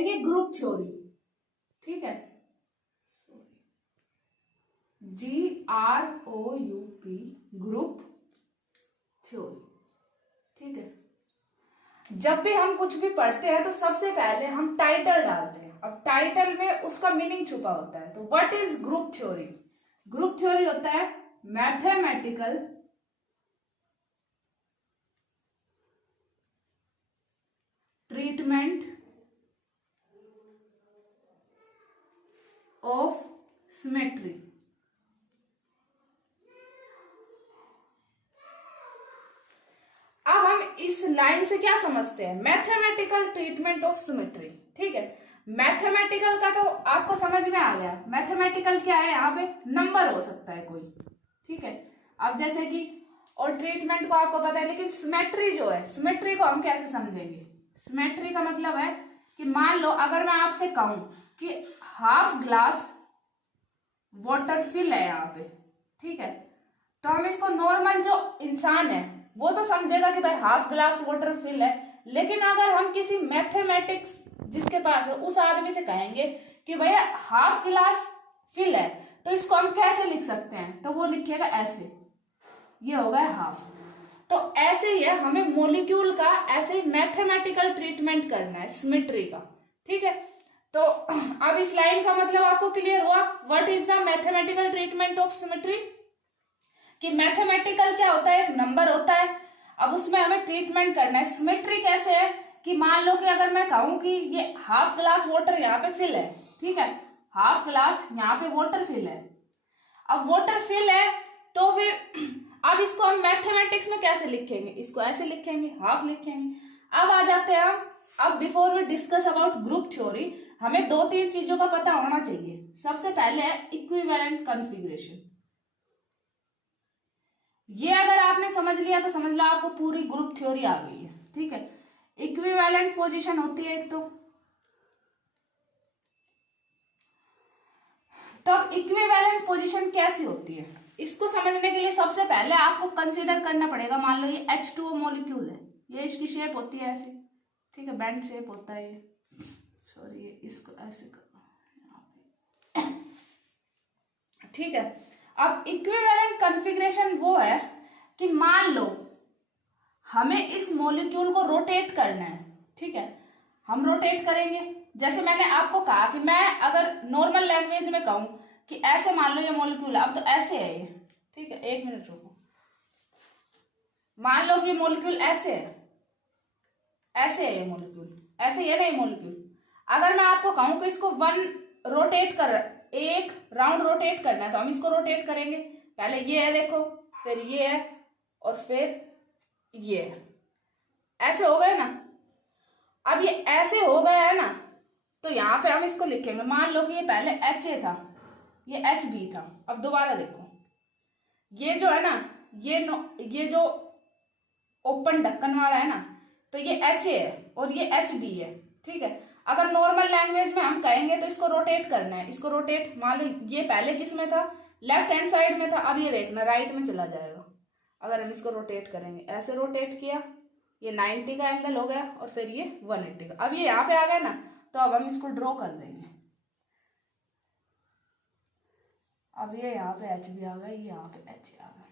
कहेंगे group theory, ठीक है, GROUP, ग्रुप थ्योरी, ठीक है। जब भी हम कुछ भी पढ़ते हैं तो सबसे पहले हम टाइटल डालते हैं। अब टाइटल में उसका मीनिंग छुपा होता है। तो what is group theory? Group theory होता है मैथमेटिकल ट्रीटमेंट ऑफ सिमेट्री। अब हम इस लाइन से क्या समझते हैं? मैथमेटिकल ट्रीटमेंट ऑफ सिमेट्री, ठीक है। मैथमेटिकल का तो आपको समझ में आ गया। मैथमेटिकल क्या है? यहाँ पे नंबर हो सकता है कोई, ठीक है। अब जैसे कि और ट्रीटमेंट को आपको पता है, लेकिन सिमेट्री जो है, सिमेट्री को हम कैसे समझेंगे? सिमेट्री का मतलब है कि मान लो अगर मैं आपसे कहूं कि हाफ ग्लास वाटर फिल है यहाँ पे, ठीक है, तो हम इसको नॉर्मल जो इंसान है वो तो समझेगा कि भाई हाफ ग्लास वाटर फिल है। लेकिन अगर हम किसी मैथमेटिक्स जिसके पास है उस आदमी से कहेंगे कि भैया हाफ ग्लास फिल है, तो इसको हम कैसे लिख सकते हैं? तो वो लिखेगा ऐसे, ये होगा हाफ। तो ऐसे ही है, हमें मॉलिक्यूल का ऐसे ही मैथमेटिकल ट्रीटमेंट करना है सिमेट्री का, ठीक है। तो अब इस लाइन का मतलब आपको क्लियर हुआ? What is the mathematical treatment of symmetry? कि मैथमेटिकल क्या होता है? एक नंबर होता है, अब उसमें हमें ट्रीटमेंट करना है। सिमेट्री कैसे है कि मान लो कि अगर मैं कहूं कि ये हाफ ग्लास वाटर यहाँ पे फिल है, ठीक है, हाफ ग्लास यहाँ पे वाटर फिल है। अब वाटर फिल है तो फिर अब इसको हम मैथमेटिक्स में कैसे लिखेंगे? इसको ऐसे लिखेंगे, हाफ लिखेंगे। अब आ जाते हैं हम, अब before we discuss about group theory, हमें दो तीन चीजों का पता होना चाहिए। सबसे पहले है इक्विवेलेंट कॉन्फ़िगरेशन। ये अगर आपने समझ लिया तो समझ लो आपको पूरी ग्रुप थ्योरी आ गई है, ठीक है। इक्विवेलेंट पोजीशन होती है एक तो अब इक्विवेलेंट पोजीशन कैसी होती है? इसको समझने के लिए सबसे पहले आपको कंसीडर करना पड़ेगा, मान लो ये H2O मॉलिक्यूल है, ये इसकी शेप होती है ऐसे, ठीक है, बैंड शेप होता है ये, सॉरी ये इसको ऐसे करो, ठीक है। अब इक्विवेलेंट कॉन्फ़िगरेशन वो है कि मान लो हमें इस मॉलिक्यूल को रोटेट करना है, ठीक है, हम रोटेट करेंगे। जैसे मैंने आपको कहा कि मैं अगर नॉर्मल लैंग्वेज में कहूं कि ऐसे मान लो ये मॉलिक्यूल है, अब तो ऐसे है ये, ठीक है, एक मिनट रुको, मान लो कि मॉलिक्यूल ऐसे है, ऐसे है ये मॉलिक्यूल, ऐसे ही है ना ये मॉलिक्यूल। अगर मैं आपको कहूं कि इसको एक राउंड रोटेट करना है, तो हम इसको रोटेट करेंगे। पहले ये है देखो, फिर ये है, और फिर ये है, ऐसे हो गए ना। अब ये ऐसे हो गया है ना, तो यहां पे हम इसको लिखेंगे, मान लो कि ये पहले HA था, ये HB था। अब दोबारा देखो, ये जो है ना, ये जो ओपन ढक्कन वाला है ना, तो ये HA है और ये HB है, ठीक है। अगर नॉर्मल लैंग्वेज में हम कहेंगे तो इसको रोटेट करना है, इसको रोटेट, मान लो ये पहले किस में था? लेफ्ट हैंड साइड में था, अब ये देखना राइट में चला जाएगा। अगर हम इसको रोटेट करेंगे, ऐसे रोटेट किया, ये 90 का एंगल हो गया, और फिर ये 180 का। अब ये यहाँ पे आ गया ना, तो अब हम इसको ड्रॉ कर देंगे। अब ये यहाँ पे HB आ गया, ये यहाँ पे HA आ गया।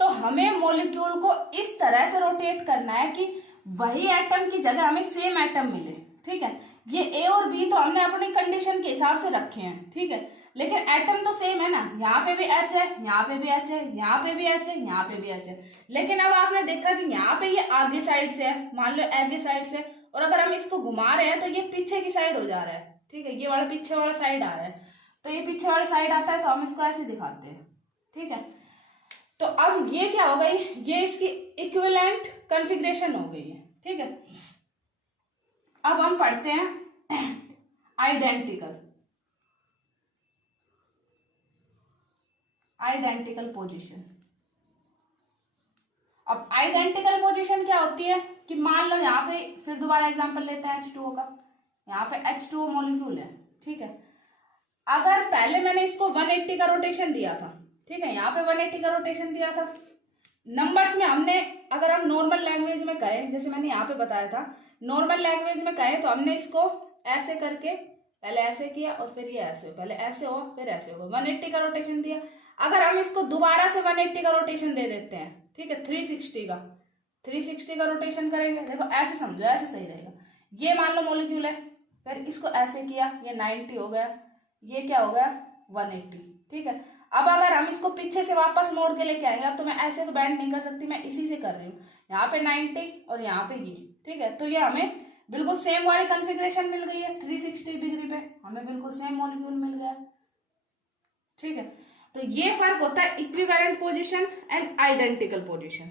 तो हमें मॉलिक्यूल को इस तरह से रोटेट करना है कि वही एटम की जगह हमें सेम एटम मिले, ठीक है। ये A और B तो हमने अपनी कंडीशन के हिसाब से रखे हैं, ठीक है, लेकिन एटम तो सेम है ना। यहाँ पे भी H है, यहाँ पे भी H है, यहाँ पे भी H है, यहाँ पे भी H है। लेकिन अब आपने देखा कि यहाँ पे ये आगे साइड से है, मान लो आगे साइड से, और अगर हम इसको घुमा रहे हैं तो ये पीछे की साइड हो जा रहा है, ठीक है, ये वाला पीछे वाला साइड आ रहा है। तो ये पीछे वाला साइड आता है तो हम इसको ऐसे दिखाते हैं, ठीक है। तो अब ये क्या हो गई? ये इसकी इक्विवेलेंट कॉन्फ़िगरेशन हो गई है, ठीक है। अब हम पढ़ते हैं आइडेंटिकल पोजीशन। अब आइडेंटिकल पोजीशन क्या होती है कि मान लो यहाँ पे, फिर दोबारा एग्जांपल लेते हैं H2O का, यहाँ पे H2O मॉलिक्यूल है, ठीक है। अगर पहले मैंने इसको 180 का रोटेशन दिया था, ठीक है, यहाँ पे 180 का रोटेशन दिया था। नंबर्स में हमने, अगर हम नॉर्मल लैंग्वेज में कहें, जैसे मैंने यहाँ पे बताया था नॉर्मल लैंग्वेज में कहें तो हमने इसको ऐसे करके पहले ऐसे किया और फिर ये ऐसे, पहले ऐसे हो फिर ऐसे होगा, 180 का रोटेशन दिया। अगर हम इसको दोबारा से 180 का रोटेशन दे देते हैं, ठीक है, 360 का रोटेशन करेंगे, देखो ऐसे समझो, ऐसे सही रहेगा। ये मान लो मॉलिक्यूल है, फिर इसको ऐसे किया, ये 90 हो गया, ये क्या हो गया 180, ठीक है। अब अगर हम इसको पीछे से वापस मोड़ के लेके आएंगे, अब तो मैं ऐसे तो बैंड नहीं कर सकती, मैं इसी से कर रही हूँ, यहाँ पे 90 और यहाँ पे ये, ठीक है। तो ये हमें बिल्कुल सेम वाली कॉन्फ़िगरेशन मिल गई है, 360 डिग्री पे हमें बिल्कुल सेम मॉलिक्यूल मिल गया, ठीक है। तो ये फर्क होता है equivalent position and identical position.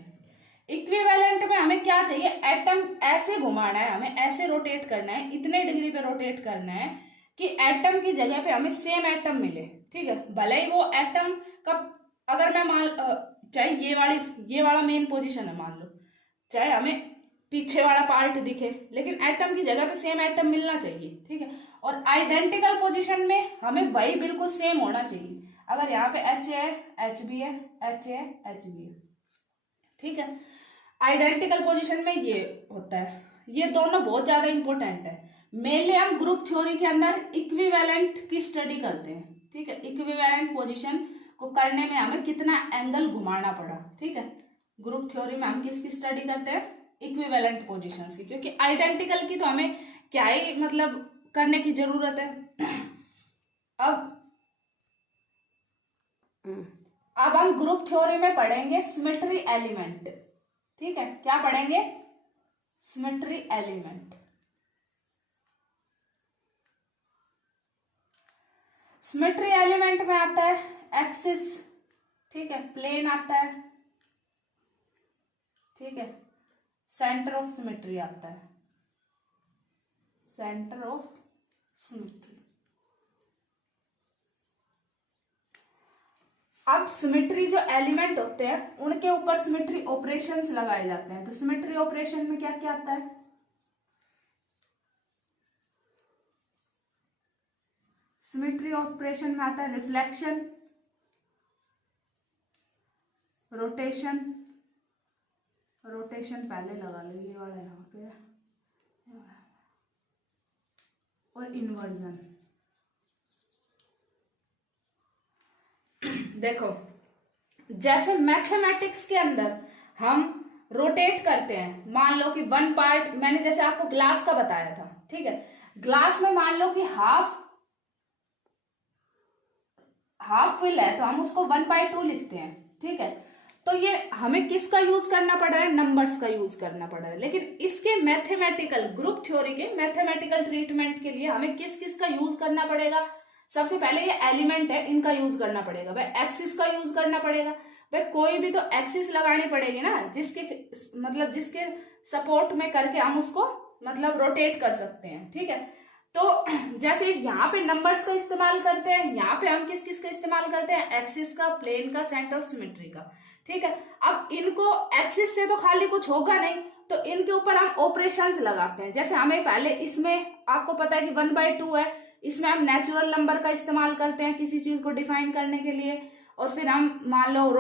Equivalent में हमें क्या चाहिए, एटम ऐसे घुमाना है, हमें ऐसे रोटेट करना है, इतने डिग्री पे रोटेट करना है कि एटम की जगह पे हमें सेम एटम मिले, ठीक है। भले ही वो एटम का, अगर मैं चाहे ये वाला मेन पोजीशन है मान लो, चाहे हमें पीछे वाला पार्ट दिखे, लेकिन एटम की जगह पे सेम एटम मिलना चाहिए, ठीक है। और आइडेंटिकल पोजीशन में हमें वही बिल्कुल सेम होना चाहिए। अगर यहाँ पे H है, H भी है, H है, H भी है, ठीक है। आइडेंटिकल पोजीशन में ये होता है, ये दोनों बहुत ज्यादा इंपॉर्टेंट है। मेनली हम ग्रुप थ्योरी के अंदर इक्विवेलेंट की स्टडी करते हैं, ठीक है। इक्विवेलेंट पोजीशन को करने में हमें कितना एंगल घुमाना पड़ा, ठीक है। ग्रुप थ्योरी में हम किसकी स्टडी करते हैं, इक्विवेलेंट पोजीशंस की, क्योंकि आइडेंटिकल की तो हमें क्या ही मतलब करने की जरूरत है। अब हम ग्रुप थ्योरी में पढ़ेंगे सिमेट्री एलिमेंट, ठीक है। क्या पढ़ेंगे, सिमेट्री एलिमेंट। सिमेट्री एलिमेंट में आता है एक्सिस, ठीक है, प्लेन आता है, ठीक है, सेंटर ऑफ सिमेट्री आता है, सेंटर ऑफ सिमेट्री। अब सिमेट्री जो एलिमेंट होते हैं उनके ऊपर सिमेट्री ऑपरेशंस लगाए जाते हैं। तो सिमेट्री ऑपरेशन में क्या क्या आता है, सिमेट्री ऑपरेशन में आता है रिफ्लेक्शन, रोटेशन, रोटेशन पहले लगा लो, ये वाला यहाँ पे, और इन्वर्जन। देखो जैसे मैथमेटिक्स के अंदर हम रोटेट करते हैं, मान लो कि वन पार्ट, मैंने जैसे आपको ग्लास का बताया था, ठीक है। ग्लास में मान लो कि हाफ फिल है, तो हम उसको 1/2 लिखते हैं, ठीक है। तो ये हमें किसका यूज करना पड़ रहा है, नंबर्स का यूज करना पड़ रहा है। लेकिन इसके मैथमेटिकल, ग्रुप थ्योरी के मैथमेटिकल ट्रीटमेंट के लिए हमें किस किस का यूज करना पड़ेगा, सबसे पहले ये एलिमेंट है, इनका यूज करना पड़ेगा भाई, एक्सिस का यूज करना पड़ेगा भाई, कोई भी तो एक्सिस लगानी पड़ेगी ना, जिसके सपोर्ट में करके हम उसको मतलब रोटेट कर सकते हैं, ठीक है। तो जैसे यहाँ पे नंबर्स का इस्तेमाल करते हैं, यहाँ पे हम किस किस का इस्तेमाल करते हैं, एक्सिस का, प्लेन का, सेंटर ऑफ सिमेट्री का, ठीक है। अब इनको एक्सिस से तो खाली कुछ होगा नहीं, तो इनके ऊपर हम ऑपरेशंस लगाते हैं। जैसे हमें पहले इसमें आपको पता है कि 1/2 है, इसमें हम नेचुरल नंबर का इस्तेमाल करते हैं किसी चीज को डिफाइन करने के लिए, और फिर हम मान लो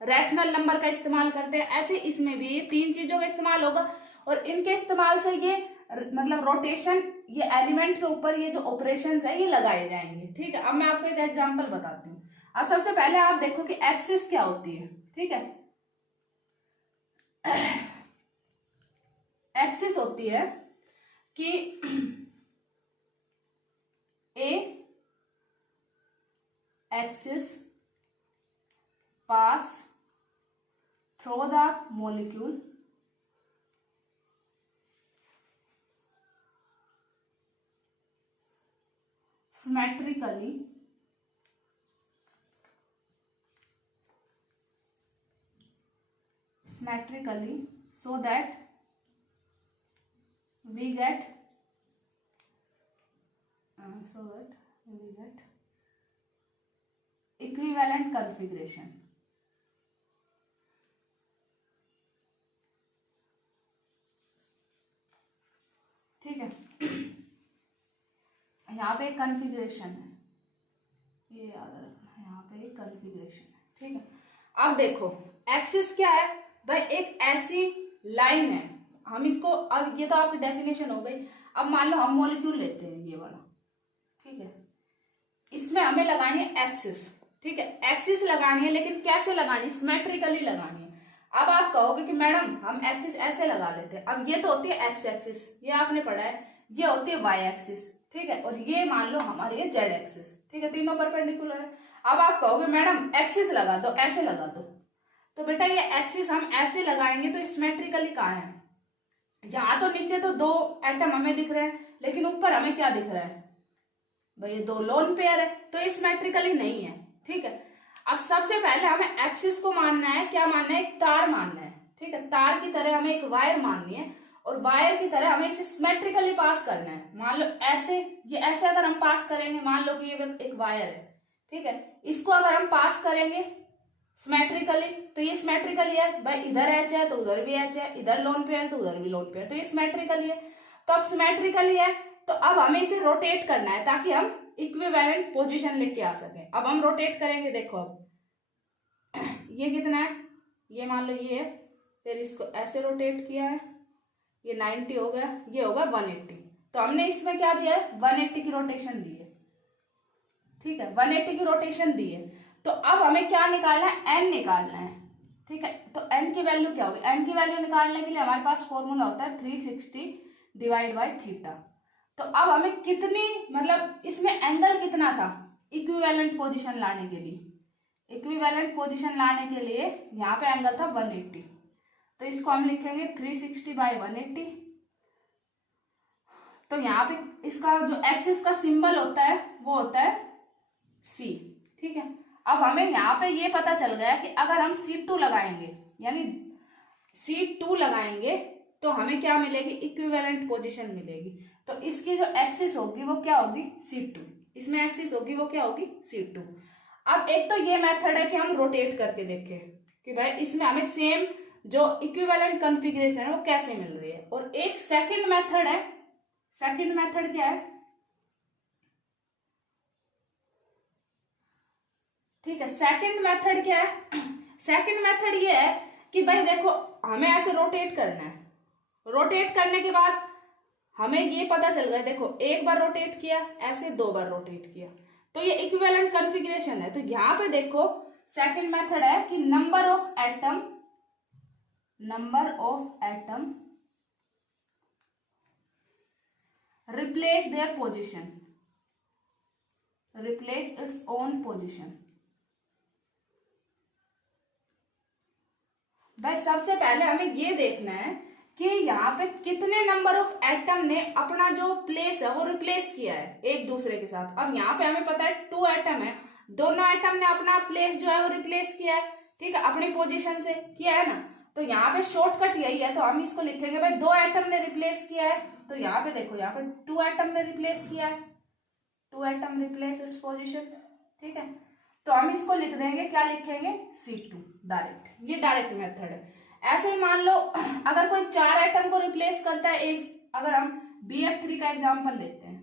रैशनल नंबर का इस्तेमाल करते हैं। ऐसे इसमें भी 3 चीजों का इस्तेमाल होगा, और इनके इस्तेमाल से ये मतलब रोटेशन, ये एलिमेंट के ऊपर ये जो ऑपरेशंस है ये लगाए जाएंगे, ठीक है। अब मैं आपको एक एग्जांपल बताती हूँ। अब सबसे पहले आप देखो कि एक्सिस क्या होती है, ठीक है। एक्सिस होती है कि A axis pass through the molecule symmetrically so that we get equivalent configuration, ठीक है। यहाँ पे एक कॉन्फ़िगरेशन है, ये याद रखना, यहाँ पे एक कॉन्फ़िगरेशन है, ठीक है। अब देखो एक्सिस क्या है भाई, एक ऐसी लाइन है, हम इसको, अब ये तो आपकी डेफिनेशन हो गई। अब मान लो हम मॉलिक्यूल लेते हैं ये वाला, ठीक है, इसमें हमें लगानी है एक्सिस, ठीक है, एक्सिस लगानी है, लेकिन कैसे लगानी है, सिमेट्रिकली लगानी है। अब आप कहोगे कि मैडम हम एक्सिस ऐसे लगा लेते हैं। अब ये तो होती है एक्स एक्सिस, ये आपने पढ़ा है, ये होती है वाई एक्सिस, ठीक है, और ये मान लो हमारी है जेड एक्सिस, ठीक है, तीनों परपेंडिकुलर है। अब आप कहोगे मैडम एक्सिस लगा दो, ऐसे लगा दो, तो बेटा ये एक्सिस हम ऐसे लगाएंगे तो सिमेट्रिकली कहाँ है, यहाँ तो नीचे तो दो एटम हमें दिख रहे हैं, लेकिन ऊपर हमें क्या दिख रहा है भाई, ये दो लोन पेयर है, तो ये सिमेट्रिकली नहीं है, ठीक है। अब सबसे पहले हमें एक्सिस को मानना है, क्या मानना है, एक तार मानना है, ठीक है, तार की तरह हमें एक वायर माननी है, और वायर की तरह हमें इसे सिमेट्रिकली पास करना है। मान लो ऐसे, ये ऐसे अगर हम पास करेंगे, मान लो कि ये एक वायर है, ठीक है, इसको अगर हम पास करेंगे सिमेट्रिकली, तो ये सिमेट्रिकली है भाई, इधर एच है तो उधर भी एच है, इधर लोन पेयर तो उधर भी लोन पेयर, तो ये सिमेट्रिकली है। तो अब सिमेट्रिकली है, तो अब हमें इसे रोटेट करना है ताकि हम इक्विवेलेंट पोजीशन लेके आ सकें। अब हम रोटेट करेंगे, देखो अब ये कितना है, ये मान लो ये है, फिर इसको ऐसे रोटेट किया है, ये 90 हो गया, ये होगा 180, तो हमने इसमें क्या दिया है, 180 की रोटेशन दी है, ठीक है, 180 की रोटेशन दी है। तो अब हमें क्या निकालना है, एन निकालना है, ठीक है, तो एन की वैल्यू क्या होगी, एन की वैल्यू निकालने के लिए हमारे पास फॉर्मूला होता है 360 डिवाइड बाई थीटा। तो अब हमें कितनी, मतलब इसमें एंगल कितना था इक्विवेलेंट पोजीशन लाने के लिए, इक्विवेलेंट पोजीशन लाने के लिए यहाँ पे एंगल था 180, तो इसको हम लिखेंगे 360 बाई 180। तो यहाँ पे इसका जो एक्सिस का सिंबल होता है वो होता है C, ठीक है। अब हमें यहाँ पे ये पता चल गया कि अगर हम C2 लगाएंगे, यानी C2 लगाएंगे, तो हमें क्या मिलेगी, इक्विवेलेंट पोजीशन मिलेगी। तो इसकी जो एक्सिस होगी वो क्या होगी, C2, इसमें एक्सिस होगी वो क्या होगी, C2। अब एक तो ये मेथड है कि हम रोटेट करके देखें कि भाई इसमें हमें सेम जो इक्विवेलेंट कॉन्फ़िगरेशन है वो कैसे मिल रही है, और एक सेकंड मेथड है, सेकंड मेथड क्या है, ठीक है, सेकंड मेथड क्या है, सेकंड मेथड ये है कि भाई देखो हमें ऐसे रोटेट करना है, रोटेट करने के बाद हमें ये पता चल गया, देखो एक बार रोटेट किया ऐसे, दो बार रोटेट किया, तो ये इक्विवेलेंट कॉन्फ़िगरेशन है। तो यहां पे देखो सेकंड मेथड है कि number of atom replace their position, replace its own position. भाई सबसे पहले हमें ये देखना है कि यहाँ पे कितने नंबर ऑफ एटम ने अपना जो प्लेस है वो रिप्लेस किया है एक दूसरे के साथ। अब यहाँ पे हमें पता है 2 एटम है, दोनों एटम ने अपना प्लेस जो है वो रिप्लेस किया है, ठीक है, अपनी पोजीशन से किया है ना। तो यहाँ पे शॉर्टकट यही है, तो हम इसको लिखेंगे भाई 2 एटम ने रिप्लेस किया है, तो यहाँ पे देखो यहाँ पे 2 एटम ने रिप्लेस किया है, 2 एटम रिप्लेस इट्स पोजिशन, ठीक है। तो हम इसको लिख देंगे, क्या लिखेंगे, C2 डायरेक्ट, ये डायरेक्ट मेथड है। ऐसे ही मान लो अगर कोई 4 एटम को रिप्लेस करता है एक, अगर हम BF3 का एग्जांपल लेते हैं,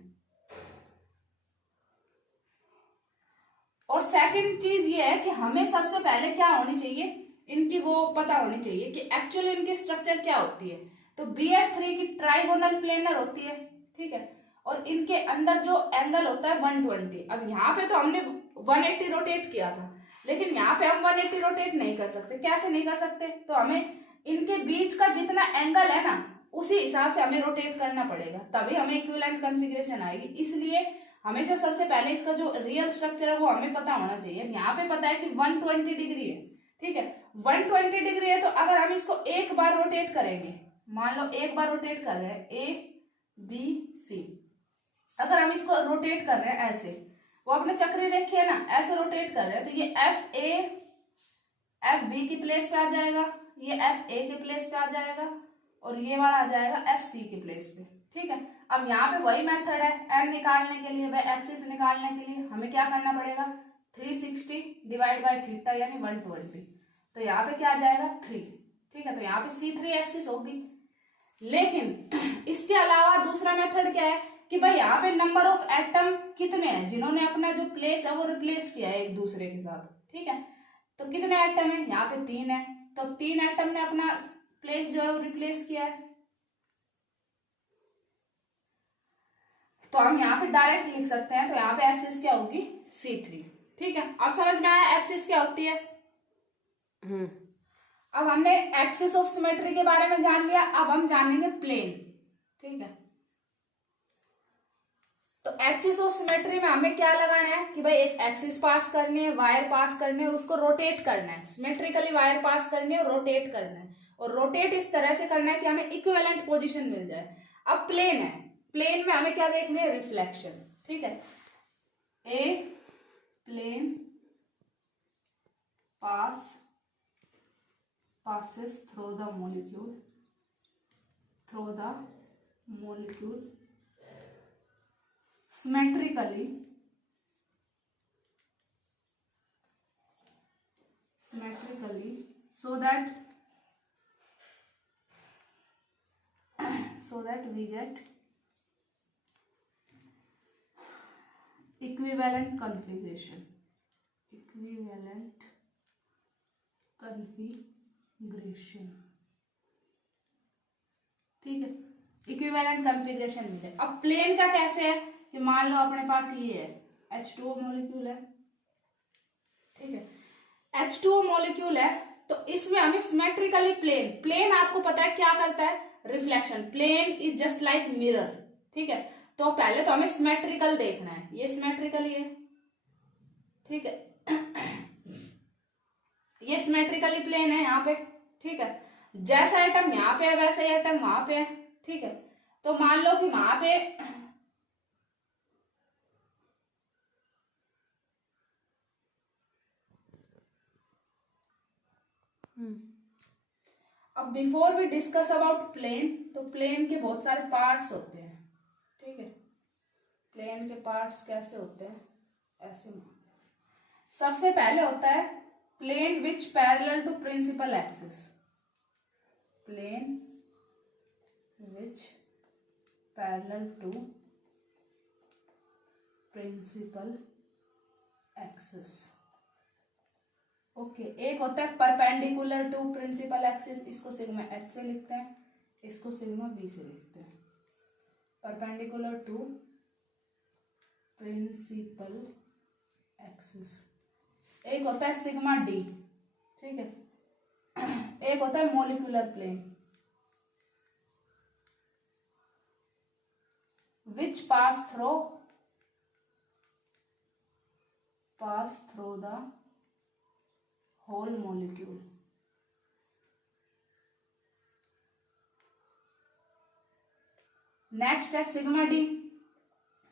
और सेकंड चीज ये है कि हमें सबसे पहले क्या होनी चाहिए, इनकी वो पता होनी चाहिए कि एक्चुअली इनकी स्ट्रक्चर क्या होती है। तो BF3 की ट्राइगोनल प्लेनर होती है, ठीक है, और इनके अंदर जो एंगल होता है 120। अब यहाँ पे तो हमने 180 रोटेट किया था, लेकिन यहाँ पे हम 180 रोटेट नहीं कर सकते। कैसे नहीं कर सकते, तो हमें इनके बीच का जितना एंगल है ना उसी हिसाब से हमें रोटेट करना पड़ेगा, तभी हमें इक्विवेलेंट कॉन्फ़िगरेशन आएगी। इसलिए हमेशा सबसे पहले इसका जो रियल स्ट्रक्चर है वो हमें पता होना चाहिए। यहाँ पे पता है कि 120 डिग्री है, ठीक है, 120 डिग्री है, तो अगर हम इसको एक बार रोटेट करेंगे, मान लो एक बार रोटेट कर रहे हैं ABC, अगर हम इसको रोटेट कर रहे हैं ऐसे, वो अपने चक्री देखिए ना, ऐसे रोटेट कर रहे हैं, तो ये FB की प्लेस पे आ जाएगा, ये FA के प्लेस पे आ जाएगा, और ये वाला आ जाएगा FC की प्लेस पे, ठीक है। अब यहाँ पे वही मेथड है, n निकालने के लिए, भाई एक्सिस निकालने के लिए हमें क्या करना पड़ेगा, 360 डिवाइड बाई थीटा यानी 120, तो यहाँ पे क्या आ जाएगा 3, ठीक है, तो यहाँ पे C3 एक्सिस होगी। लेकिन इसके अलावा दूसरा मेथड क्या है कि भाई यहाँ पे नंबर ऑफ एटम कितने हैं जिन्होंने अपना जो प्लेस है वो रिप्लेस किया है एक दूसरे के साथ, ठीक है। तो कितने एटम है, यहाँ पे 3 है, तो 3 एटम ने अपना प्लेस जो है वो रिप्लेस किया है, तो हम यहाँ पे डायरेक्ट लिख सकते हैं, तो यहाँ पे एक्सिस क्या होगी C3। ठीक है, अब समझ में आया एक्सिस क्या होती है। अब हमने एक्सिस ऑफ सिमेट्री के बारे में जान लिया, अब हम जानेंगे प्लेन। ठीक है, तो एक्सिस ऑफ सिमेट्री में हमें क्या लगाना है कि भाई एक एक्सिस पास करनी है, वायर पास करनी है और उसको रोटेट करना है, सिमेट्रिकली वायर पास करनी है और रोटेट करना है, और रोटेट इस तरह से करना है कि हमें इक्विवेलेंट पोजीशन मिल जाए। अब प्लेन है, प्लेन में हमें क्या देखना है, रिफ्लेक्शन। ठीक है, ए plane passes through the molecule symmetrically so that we get equivalent configuration। ठीक है, इक्विवेलेंट कॉन्फ़िगरेशन मिले। अब प्लेन का कैसे है कि मान लो अपने पास ये है H2O मॉलिक्यूल है। ठीक है, H2O मॉलिक्यूल है, तो इसमें हमें सिमेट्रिकली प्लेन आपको पता है क्या करता है, reflection. Plane is just like mirror. ठीक है, तो पहले तो हमें सिमेट्रिकल देखना है, ये सिमेट्रिकल ही है। ठीक है, ये सिमेट्रिकली प्लेन है यहाँ पे। ठीक है, जैसा एटम यहाँ पे है वैसा ही एटम वहां पे है। ठीक है, तो मान लो कि वहां पे अब before we discuss about plane, तो प्लेन के बहुत सारे पार्ट्स होते हैं। ठीक है, प्लेन के पार्ट्स कैसे होते हैं, ऐसे सबसे पहले होता है plane which parallel to principal axis. Plane which parallel to principal axis. Okay, एक होता है परपेंडिकुलर टू प्रिंसिपल एक्सिस, इसको सिग्मा एच से लिखते हैं, इसको सिग्मा बी से लिखते हैं। Perpendicular to principal axis. एक होता है सिग्मा डी। ठीक है, एक होता है molecular plane which pass through the whole molecule. Next है सिग्मा डी।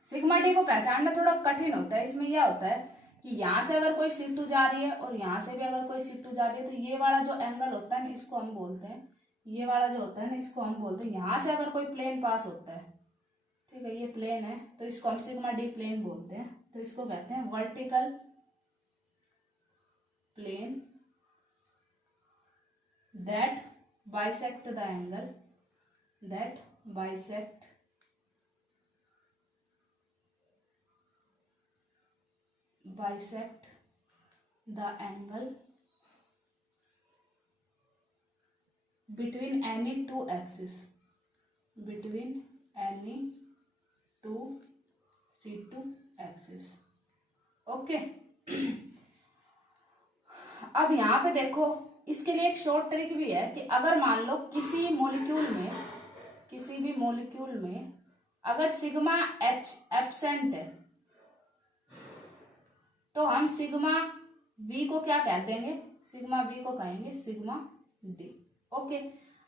सिग्मा डी को पहचानना थोड़ा कठिन होता है। इसमें यह होता है कि यहां से अगर कोई C2 जा रही है और यहां से भी अगर कोई C2 जा रही है, तो ये वाला जो एंगल होता है ना, इसको हम बोलते हैं, ये वाला जो होता है ना, इसको हम बोलते हैं, यहां से अगर कोई प्लेन पास होता है, ठीक है, ये प्लेन है, तो इसको हम सिग्मा डी प्लेन बोलते हैं। तो इसको कहते हैं vertical plane that bisect the angle, that bisect the angle between any two axes, between any two C2 axes। Okay, अब यहाँ पे देखो, इसके लिए एक शॉर्ट ट्रिक भी है कि अगर मान लो किसी भी मॉलिक्यूल में अगर सिग्मा H एब्सेंट है, तो हम सिग्मा V को क्या कह देंगे, सिग्मा V को कहेंगे सिग्मा D। ओके,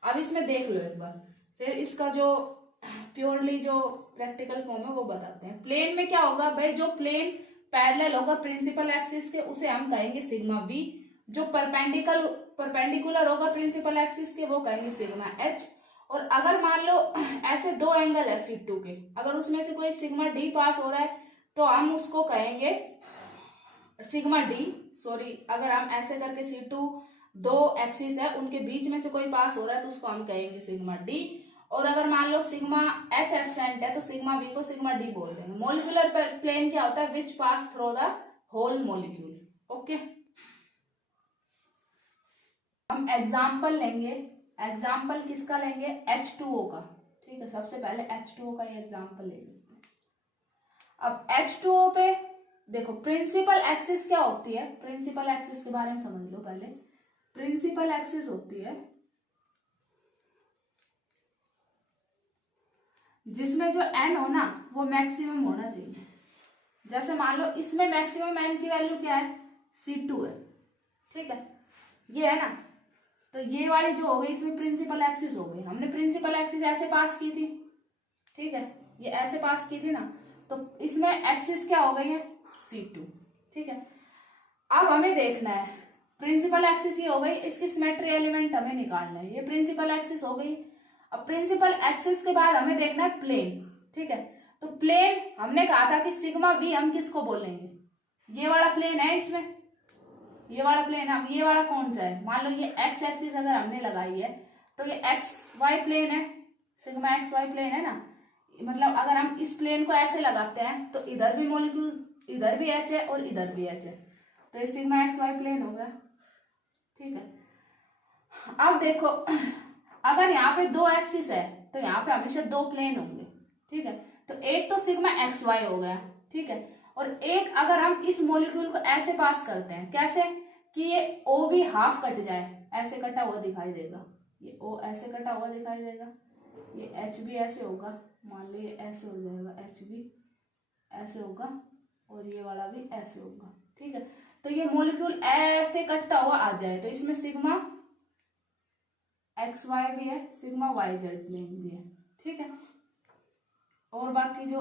अब इसमें देख लो एक बार, फिर इसका जो प्योरली जो प्रैक्टिकल फॉर्म है वो बताते हैं। प्लेन में क्या होगा भाई, जो प्लेन पैरेलल होगा प्रिंसिपल एक्सिस के उसे हम कहेंगे सिग्मा V, जो परपेंडिकुलर होगा प्रिंसिपल एक्सिस के वो कहेंगे सिग्मा H। और अगर मान लो ऐसे दो एंगल है C2 के, अगर उसमें से कोई सिग्मा D पास हो रहा है तो हम उसको कहेंगे सिग्मा डी। सॉरी, अगर हम ऐसे करके C2 दो एक्सिस है उनके बीच में से कोई पास हो रहा है तो उसको हम कहेंगे सिग्मा डी। और अगर मान लो सिग्मा H एब्सेंट है तो सिग्मा V को सिग्मा डी बोल देंगे। मॉलिक्यूलर प्लेन क्या होता है, which pass through the whole molecule. Okay, हम एग्जाम्पल लेंगे, एग्जाम्पल किसका लेंगे, H2O का। ठीक है, सबसे पहले H2O का ये एग्जाम्पल ले लेते हैं। अब H2O पे देखो प्रिंसिपल एक्सिस क्या होती है, प्रिंसिपल एक्सिस के बारे में समझ लो पहले। प्रिंसिपल एक्सिस होती है जिसमें जो n हो ना वो मैक्सिमम होना चाहिए। जैसे मान लो इसमें मैक्सिमम n की वैल्यू क्या है, C2 है, ठीक है, ये है ना। तो ये वाली जो हो गई इसमें प्रिंसिपल एक्सिस हो गई। हमने प्रिंसिपल एक्सिस ऐसे पास की थी, ठीक है, ये ऐसे पास की थी ना, तो इसमें एक्सिस क्या हो गई है, C2, ठीक है। अब हमें देखना है प्रिंसिपल एक्सिस ये हो गई, इसकी सिमेट्री एलिमेंट हमें निकालना है, ये प्रिंसिपल एक्सिस हो गई। अब प्रिंसिपल एक्सिस के बाद हमें देखना है प्लेन, ठीक है। तो प्लेन हमने कहा था कि सिग्मा वी हम किसको बोलेंगे, ये वाला प्लेन है, इसमें ये वाला प्लेन है। अब ये वाला कौन सा है, मान लो ये एक्स एक्सिस अगर हमने लगाई है तो ये एक्स वाई प्लेन है, सिग्मा एक्स वाई प्लेन है ना। मतलब अगर हम इस प्लेन को ऐसे लगाते हैं तो इधर भी मॉलिक्यूल, इधर भी एच है और इधर भी एच है, तो ये सिग्मा एक्स वाई प्लेन हो गया, ठीक है। अब देखो अगर यहाँ पे दो एक्सिस है तो यहाँ पे हमेशा दो प्लेन होंगे, ठीक है। तो एक तो सिग्मा एक्स वाई हो गया, ठीक है, और एक अगर हम इस मॉलिक्यूल को ऐसे पास करते हैं, कैसे कि ये ओ भी हाफ कट जाए, ऐसे कटा हुआ दिखाई देगा, ये ओ ऐसे कटा हुआ दिखाई देगा, ये एच भी ऐसे होगा, मान लो ये ऐसे हो जाएगा, एच भी ऐसे होगा और ये वाला भी ऐसे होगा, ठीक है। तो ये मॉलिक्यूल ऐसे कटता हुआ आ जाए तो इसमें सिग्मा एक्स वाई भी है, सिग्मा वाई जेड प्लेन भी है, ठीक है। और बाकी जो,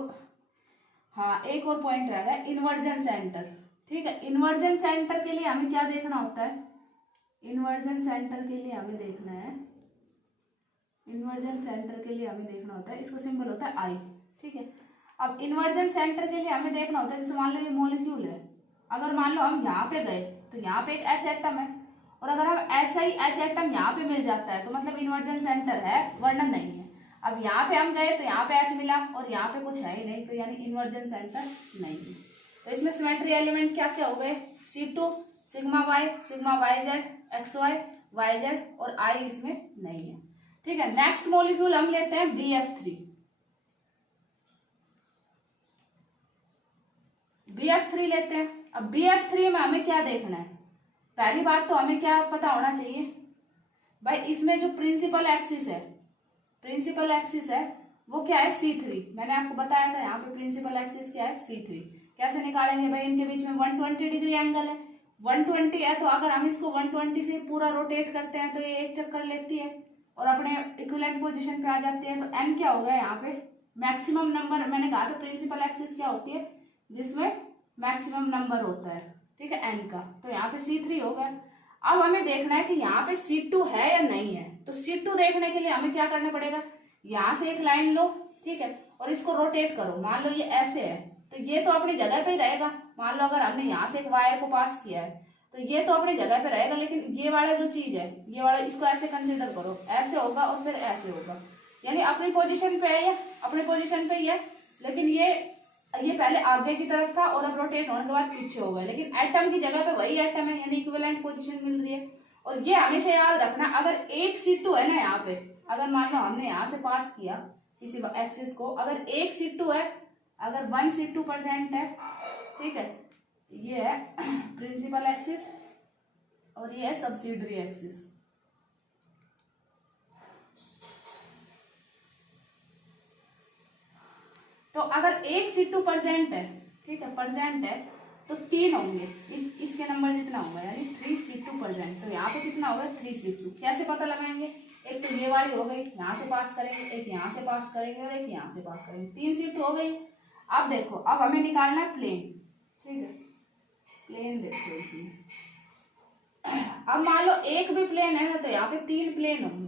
हाँ एक और पॉइंट रह गया, इन्वर्जन सेंटर, ठीक है। इन्वर्जन सेंटर के लिए हमें क्या देखना होता है, इन्वर्जन सेंटर के लिए हमें देखना है, इन्वर्जन सेंटर के लिए हमें देखना होता है, इसका सिंबल होता है आई, ठीक है। अब इन्वर्जन सेंटर के लिए हमें देखना होता है, जैसे मान लो ये मॉलिक्यूल है, अगर मान लो हम यहाँ पे गए तो यहाँ पे एक एच एटम है, और अगर हम ऐसा ही एच एटम यहाँ पे मिल जाता है तो मतलब इन्वर्जन सेंटर है, वरना नहीं है। अब यहाँ पे हम गए तो यहाँ पे एच मिला और यहाँ पे कुछ है ही नहीं, तो यानी इन्वर्जन सेंटर नहीं है। तो इसमें सिमेट्री एलिमेंट क्या क्या हो गए, C2, sigma y z, x y z और आई इसमें नहीं है, ठीक है। नेक्स्ट मॉलिक्यूल हम लेते हैं BF3। BF3 लेते हैं। अब BF3 में हमें क्या देखना है, पहली बात तो हमें क्या पता होना चाहिए भाई, इसमें जो प्रिंसिपल एक्सिस है, प्रिंसिपल एक्सिस है वो क्या है, C3। मैंने आपको बताया था यहाँ पे प्रिंसिपल एक्सिस क्या है, C3। कैसे निकालेंगे भाई, इनके बीच में 120 डिग्री एंगल है, 120 है, तो अगर हम इसको 120 से पूरा रोटेट करते हैं तो ये एक चक्कर लेती है और अपने इक्विवेलेंट पोजीशन पे आ जाती है। तो n क्या होगा यहाँ पे, मैक्सिमम नंबर, मैंने कहा था प्रिंसिपल एक्सिस क्या होती है, जिसमें मैक्सिमम नंबर होता है, ठीक है, n का। तो यहाँ पे C3 होगा। अब हमें देखना है कि यहाँ पे C2 है या नहीं है। तो C2 देखने के लिए हमें क्या करना पड़ेगा, यहाँ से एक लाइन लो, ठीक है, और इसको रोटेट करो। मान लो ये ऐसे है तो ये तो अपनी जगह पे ही रहेगा। मान लो अगर हमने यहाँ से एक वायर को पास किया है तो ये तो अपनी जगह पे रहेगा, लेकिन ये वाला जो चीज है, ये वाला, इसको ऐसे कंसिडर करो, ऐसे होगा और फिर ऐसे होगा, यानी अपनी पोजीशन पे है, ये अपनी पोजीशन पे ही है, लेकिन ये पहले आगे की तरफ था और अब रोटेट होने के बाद पीछे हो गया, लेकिन एटम की जगह पे वही एटम है, यानी इक्विवेलेंट पोजीशन मिल रही है। और ये हमेशा याद रखना, अगर एक C2 है ना यहाँ पे, अगर मान लो हमने यहाँ से पास किया किसी एक्सिस को, अगर एक C2 है, अगर 1 C2 प्रेजेंट है, ठीक है, ये है प्रिंसिपल एक्सिस और ये है सब्सिडरी एक्सिस। तो अगर एक C2 प्रेजेंट है, ठीक है, प्रेजेंट है, तो 3 होंगे, इसके नंबर जितना होगा, यानी 3C2 प्रेजेंट। तो यहाँ पे कितना होगा, 3C2। कैसे पता लगाएंगे, एक तो ये वाली हो गई, यहाँ से पास करेंगे, एक यहाँ से पास करेंगे और एक यहाँ से पास करेंगे, 3C2 हो गई। अब देखो, अब हमें निकालना है प्लेन, ठीक है, प्लेन देखो इसमें। अब मान लो एक भी प्लेन है ना, तो यहाँ पे 3 प्लेन होंगे,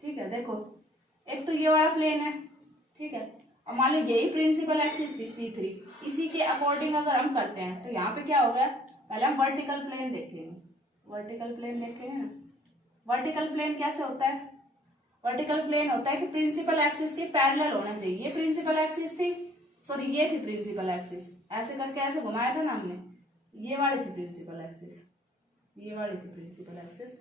ठीक है। देखो एक तो ये वाला प्लेन है, ठीक है, और मान लो यही प्रिंसिपल एक्सिस थी C3, इसी के अकॉर्डिंग अगर हम करते हैं तो यहाँ पे क्या हो गया, पहले हम वर्टिकल प्लेन देखेंगे, वर्टिकल प्लेन देखेंगे ना। वर्टिकल प्लेन कैसे होता है, वर्टिकल प्लेन होता है कि प्रिंसिपल एक्सिस के पैरेलल होना चाहिए। ये प्रिंसिपल एक्सिस थी, सॉरी ये थी प्रिंसिपल एक्सिस, ऐसे करके ऐसे घुमाया था ना हमने, ये वाली थी प्रिंसिपल एक्सिस, ये वाली थी प्रिंसिपल एक्सिस।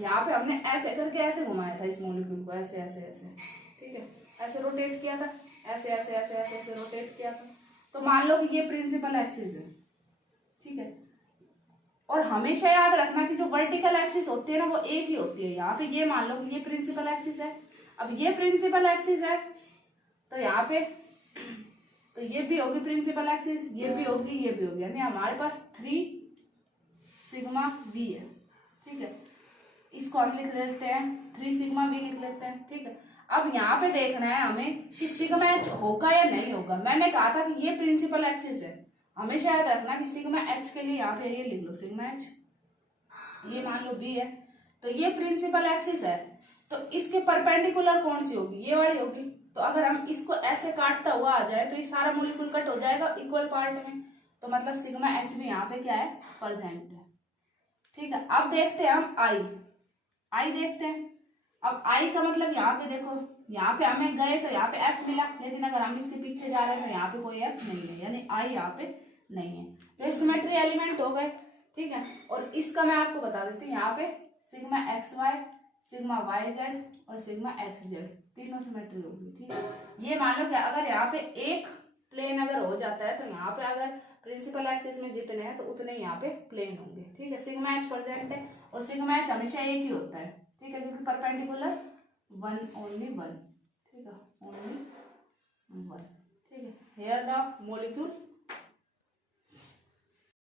यहाँ पे हमने ऐसे करके ऐसे घुमाया था इस मॉलिक्यूल को, ऐसे ऐसे ऐसे, ठीक है, ऐसे रोटेट किया था, ऐसे ऐसे ऐसे ऐसे ऐसे रोटेट किया था। तो मान लो कि ये प्रिंसिपल एक्सिस है, ठीक है। और हमेशा याद रखना कि जो वर्टिकल एक्सिस होती है ना वो एक ही होती है। यहाँ पे ये मान लो कि ये प्रिंसिपल एक्सिस है, अब ये प्रिंसिपल एक्सिस है तो यहाँ पे तो ये भी होगी प्रिंसिपल एक्सिस, ये भी होगी, ये भी होगी, यानी हमारे पास 3 सिग्मा वी है, ठीक है। इसको हम लिख लेते हैं 3 सिग्मा वी लिख लेते हैं, ठीक है। अब यहाँ पे देखना है हमें कि सिग्मा एच होगा या नहीं होगा। मैंने कहा था कि ये प्रिंसिपल एक्सिस है, हमेशा याद रखना कि सिग्मा एच के लिए यहाँ पे ये लिख लो सिग्मा एच, ये मान लो बी है, तो ये प्रिंसिपल एक्सिस है, तो इसके परपेंडिकुलर कौन सी होगी, ये वाली होगी। तो अगर हम इसको ऐसे काटता हुआ आ जाए तो ये सारा मॉलिक्यूल कट हो जाएगा इक्वल पार्ट में, तो मतलब सिग्मा एच भी यहाँ पे क्या है, प्रेजेंट है, ठीक है। अब देखते हैं हम आई देखते हैं। अब आई का मतलब यहाँ पे देखो, यहाँ पे हमें गए तो यहाँ पे एफ मिला, लेकिन अगर हम इसके पीछे जा रहे हैं तो यहाँ पे कोई एफ नहीं है, यानी आई यहाँ पे नहीं है। तो सिमेट्री एलिमेंट हो गए, ठीक है। और इसका मैं आपको बता देती हूँ, यहाँ पे sigma x y, sigma y z और सिग्मा एक्स जेड तीनों सिमेट्री होगी, ठीक है। ये मान लो कि अगर यहाँ पे एक प्लेन अगर हो जाता है तो यहाँ पे अगर प्रिंसिपल एक्सिस में जितने हैं तो उतने यहाँ पे प्लेन होंगे, ठीक है। सिग्मा एच प्रेजेंट है और सिग्मा एच हमेशा एक ही होता है, ठीक है, क्योंकि परपेंडिकुलर ओनली वन, ठीक है, ओनली वन, ठीक है। Here the molecule